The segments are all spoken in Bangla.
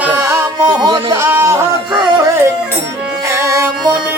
নাম এমন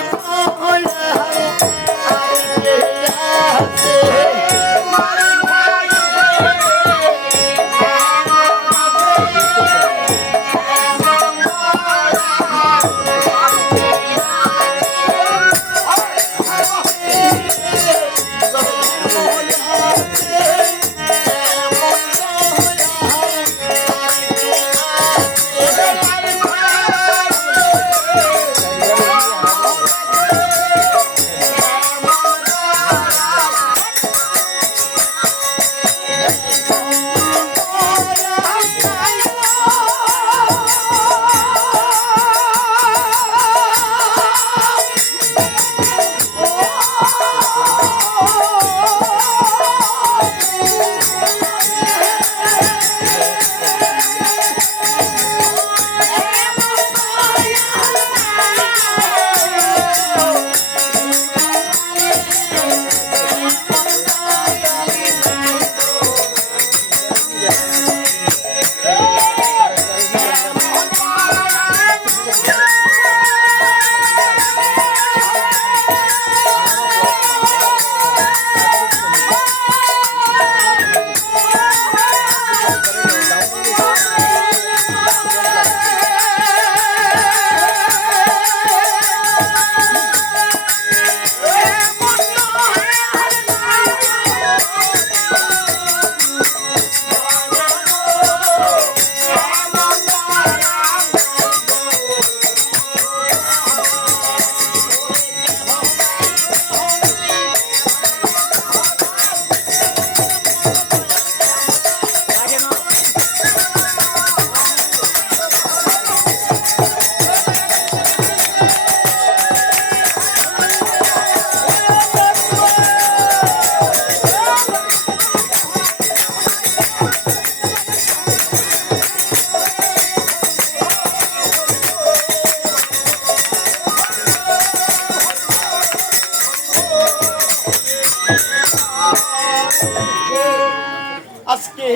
আজকে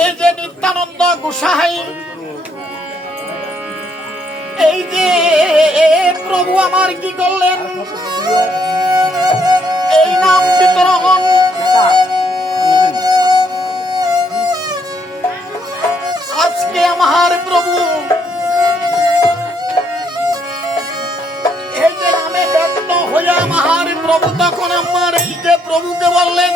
এই যে নিত্যানন্দ গোসাই এই যে প্রভু আমার কি করলেন এই নাম বিতরণ আজকে আমার প্রভু এই যে নামে ব্যক্ত হইয়া আমার প্রভু তখন আমার এই যে প্রভুকে বললেন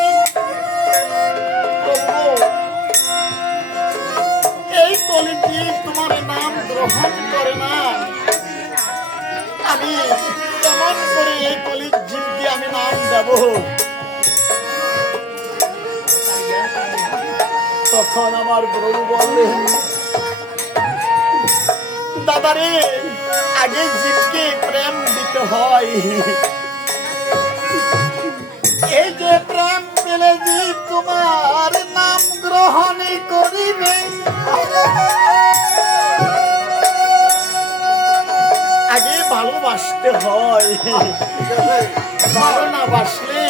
এই কলিটি তোমার নাম গ্রহণ করে না আমি কেমন করে এই কলির জীবকে আমি নাম দেব তখন আমার প্রভু বললেন দাদারে আগে জীবকে প্রেম দিতে হয় এই যে প্রেম পেলে জীব তোমার নাম গ্রহণ করিবে আগে ভালোবাসতে হয় ভালো না বাসলে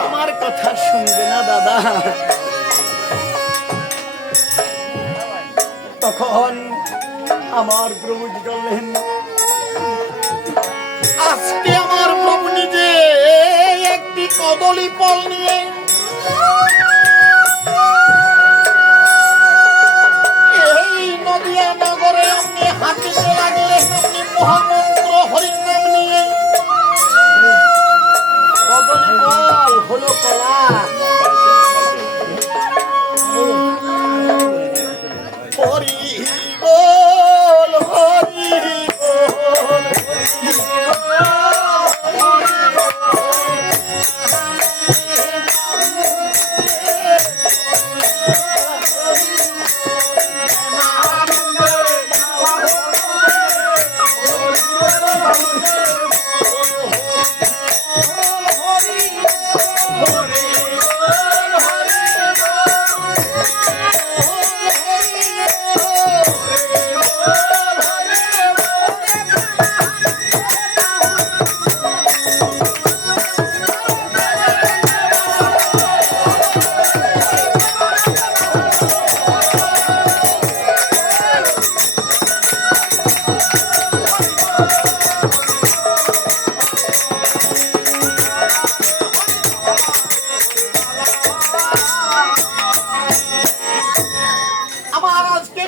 আমার কথা শুনবে না দাদা তখন আমার প্রভু কি করলেন আজকে আমার প্রভু নিজে একটি কদলী ফল নিয়ে এই নদিয়া নগরে আপনি হাঁটিতে লাগলেন আপনি মহামন্ত্র হরির নাম নিয়ে কদলী ফল হলো কলা হরি বল হরি বল হরি বল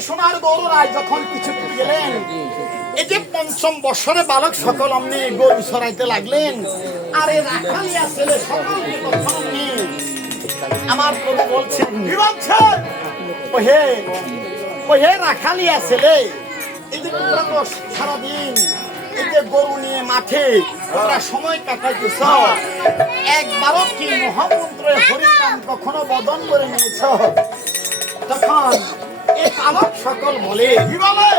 সোনার গৌর রায় যখন কিছু গেলেন, এই যে পঞ্চম বৎসরে বালক সকল অমনি গরু সরাইতে লাগলেন, আর এই রাখালিয়া ছেলে সকলকে তখন অমনি আমার প্রভু বলছেন, কি বলছেন? ওহে রাখালিয়া ছেলে, এই যে তোমরা তো সারাদিন এই যে গরু নিয়ে মাঠে তোমরা সময় কাটাইতেছ, একবারও কি মহামন্ত্র হরির নাম কখনো বদন করে নিয়েছ? তখন এই পালক সকল বলে, কি বলে?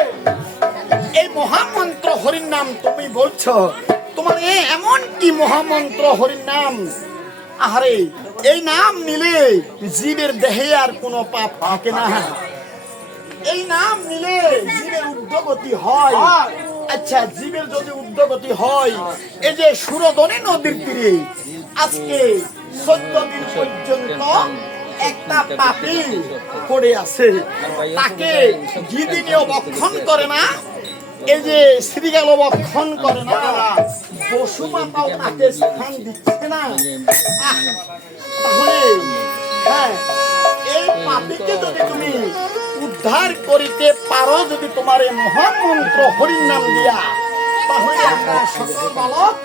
এই মহামন্ত্র হরির নাম তুমি বলছো, তোমার এমন কি মহামন্ত্র হরির নাম? আহারে, এই নাম নিলে জীবের দেহে আর কোনো পাপ থাকে না, এই নাম নিলে জীবের উদ্যোগতি হয়। আচ্ছা, জীবের যদি উদ্যোগতি হয়, এই যে সুরধনী নদীর তীরে আজকে 14 দিন পর্যন্ত একটা পাপী পড়ে আছে, তাকে গিদিনীয় বক্ষণ করে না, এই যে শ্রীগাল বক্ষণ করে না, পশু মাতাও তাকে স্থান দিচ্ছে না। তাহলে হ্যাঁ, এই পাপীকে যদি তুমি উদ্ধার করিতে পারো, যদি তোমার এই মহামন্ত্র হরির নাম দিয়া, তাহলে আমরা সকল বালক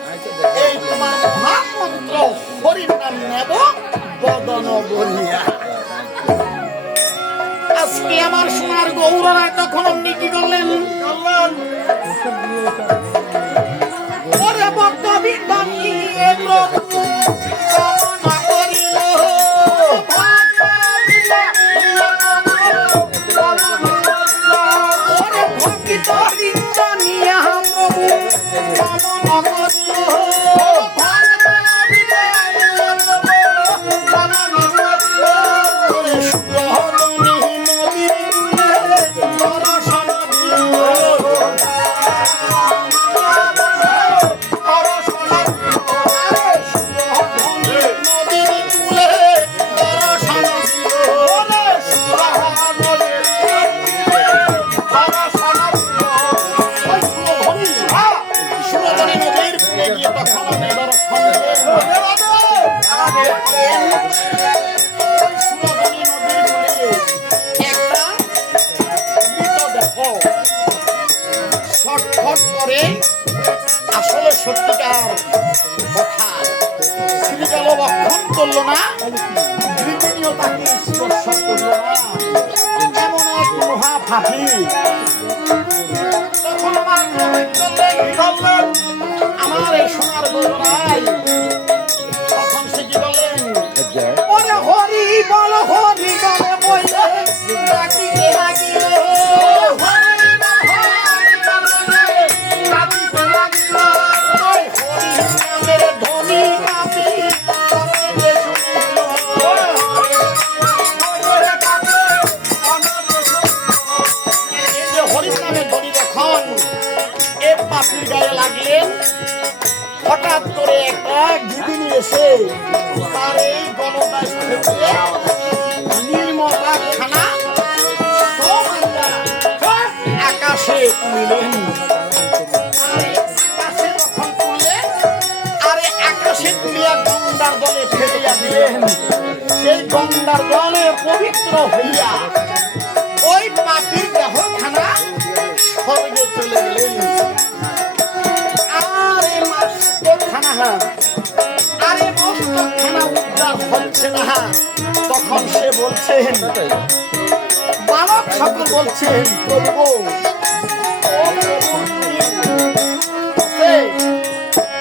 এই তোমার মহামন্ত্র হরির নাম নেব বদন বলিয়া। আজকে আমার সোনার গৌররা তখন আপনি কি করলেন? ওরে ভক্ত বিদানি প্রভু কামনা করিল, ওরে ভক্ত বিদানি প্রভু কামনা করিল, আসলে সত্যিকার কথা, শ্রীকাল বক্ষণ করলো না, গৃহিণীও তাকে স্পর্শ করলো না, এমন এক মহা ফাঁকি। তখন আমার এই সোনার গৌরাই তখন সে কি বললেন? ওরে হরি বল, হরি বলে বইলে ডাকিতে লাগিল, হঠাৎ করে একটা গিদিনী এসে তার এই গণদাস থেকে নির্মলা খানা আকাশে তুলিলেন। আকাশে যখন তুললেন, আরে আকাশে তুলিয়া গঙ্গার জলে ফেলিয়া দিলেন। সেই গঙ্গার জলে পবিত্র হইয়া ওই পাখির দেহখানা স্বর্গে চলে গেলেন। আরে মস্তকখানা উদ্ধার হচ্ছে না। তখন সে বলছেন, বালক সকল বলছেন, প্রভু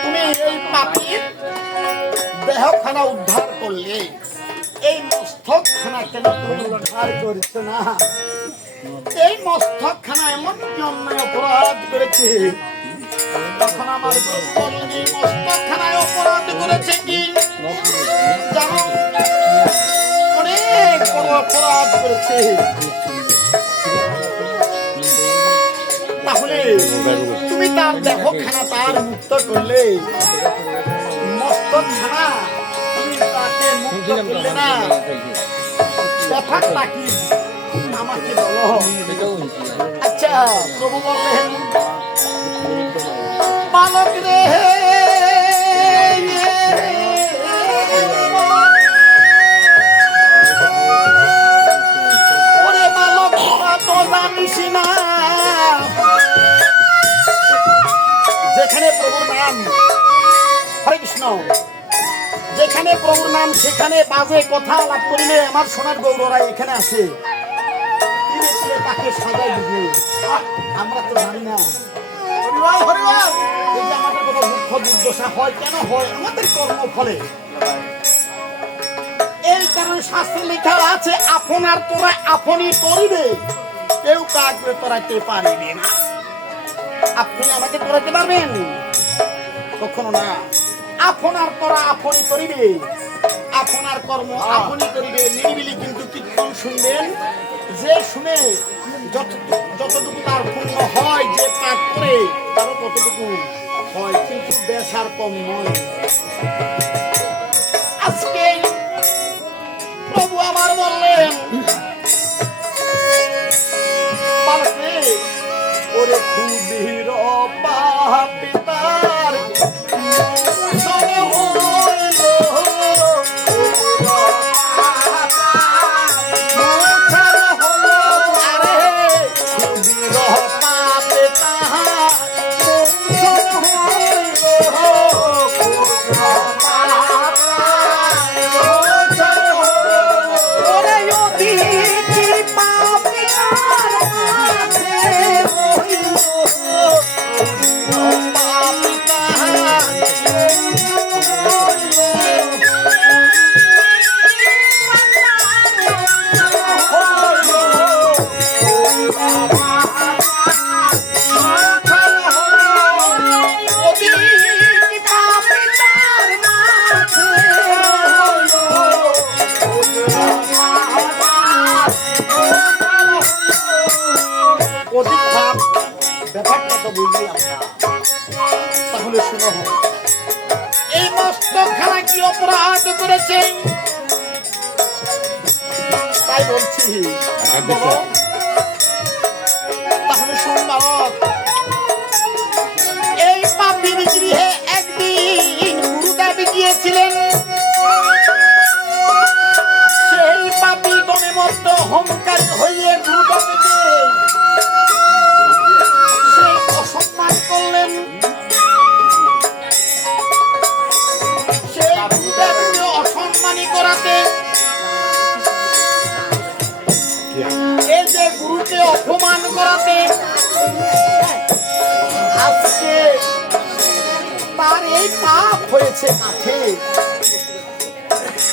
তুমি এই পাপীর দেহখানা উদ্ধার করলে, এই মস্তকখানা কেন তুমি উদ্ধার করছো না? এই মস্তকখানা এমন কি অন্যায় অপরাধ করেছে? তখন আমার মস্তকখানায় অপরাধ করেছে কি জানো? অনেক বড় অপরাধ করেছে। তাহলে তুমি তার দেহখানা তার মুক্ত করলে, মস্তকখানা তুমি তাকে মুক্ত করলে না, ব্যাপারটা কি আমাকে বলো। আচ্ছা, প্রভু বললেন, বালক রে, ওরে বালক তো জান খুশি না। যেখানে প্রভুর নাম, হরে কৃষ্ণ, যেখানে প্রভুর নাম সেখানে বাজে কথা লাভ করিলে আমার সোনার গৌররা এখানে আসে, তিলে তিলে তাকে সাজাই দিবে। আমরা তো জানি না এই যে আমাদের কোনো দুঃখ দুর্দশা হয় কেন হয়, আমাদের কর্মফলে। এই কারণে শাস্ত্রে লেখা আছে আপনার তোরা আপনি করিবে, কেউ কাউকে তোরাতে পারিবে না। আপনি আমাকে তোরাতে পারবেন কখনো না। আপনার তোরা আপনি করিবে, আপনার কর্ম আপনি করিবে। নিরিবিলি কিন্তু কীর্তন শুনবেন, যে শুনে যতটুকু তার পুণ্য হয়, যে পাঠ করে তারও ততটুকু হয়, কিন্তু বেশ আর কম নয়। আজকে প্রভু আমার বললেন পালকে ওরে ক্ষুদির পিতার সনে হইল মোছার হলো, আরে ক্ষুদির পাপে তাহার সনে হইল ব্যাপারটা তো বুঝলি আমরা। তাহলে শুনো, এই মস্তকখানা কি অপরাধ করেছে তাই বলছি, তাহলে শুন বালক, এই পাপীর গৃহে একদিন গুরুদেব গিয়েছিলেন। সেই পাপী মনে মধ্যে অহংকারী হইয়ে গুরুদেবকে অসম্মান করলেন। সেই গুরুদেবকে অসম্মানী করাতে, এই যে গুরুকে অপমান করাতে আজকে তার এই পাপ হয়েছে মাঠে।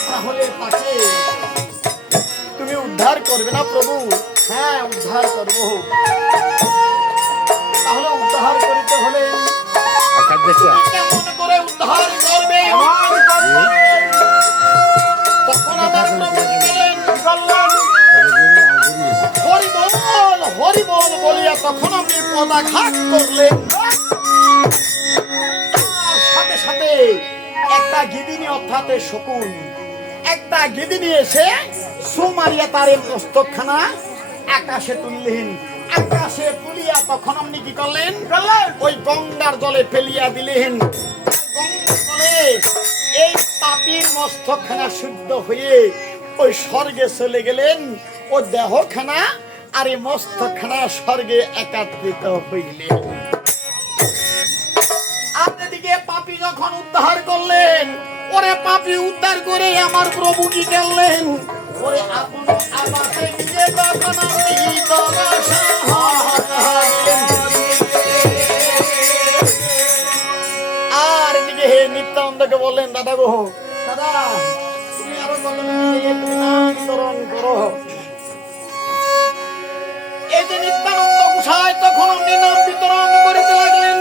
তাহলে তাকে তুমি উদ্ধার করবে না প্রভু? হ্যাঁ, উদ্ধার করবো। তাহলে উদ্ধার করিতে হলে কেমন করে উদ্ধার করবে? তখন আমার প্রভু গেলেন, হরিবল হরিবল বলিয়া তখন আপনি পদাঘাত করলেন। সাথে সাথে একটা গিদিনী অর্থাৎ শকুন, একটা গিদিনী এসে সুমারিয়া তার মস্তকখানা আকাশে তুললেন। আকাশে তুলিয়া তখন আপনি কি করলেন? ওই গঙ্গার জলে ফেলিয়া দিলেন। গঙ্গার জলে এই পাপীর মস্তকখানা শুদ্ধ হয়ে ওই স্বর্গে চলে গেলেন। ও দেহখানা আর এই মস্তকখানা স্বর্গে একাত্রিত হইলেন। আপনাদিকে পাপী যখন উদ্ধার করলেন, ওরে পাপী উদ্ধার করে আমার প্রভু কি করলেন? ওরে আপন আমাকে নিজে তখন আর এদিকে হে নিত্যানন্দকে বললেন, দাদা গো, দাদা তুমি আরো নাম করো। এই যে নিত্যানন্দ গোসাই তখন আপনি নাম বিতরণ করিতে লাগলেন।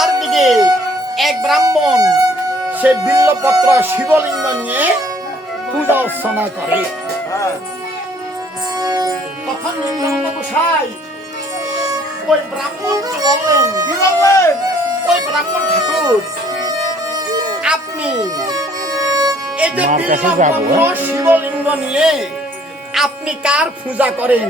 আর দিকে এক ব্রাহ্মণ সে বিল্লপত্র শিবলিঙ্গ নিয়ে পূজা অর্চনা করে। তখন নিত্যানন্দ গোসাই ওই ব্রাহ্মণকে বললেন, কি বললেন? ওই ব্রাহ্মণ ঠাকুর, আপনি এই যে বিল্লপত্র শিবলিঙ্গ নিয়ে আপনি কার পূজা করেন?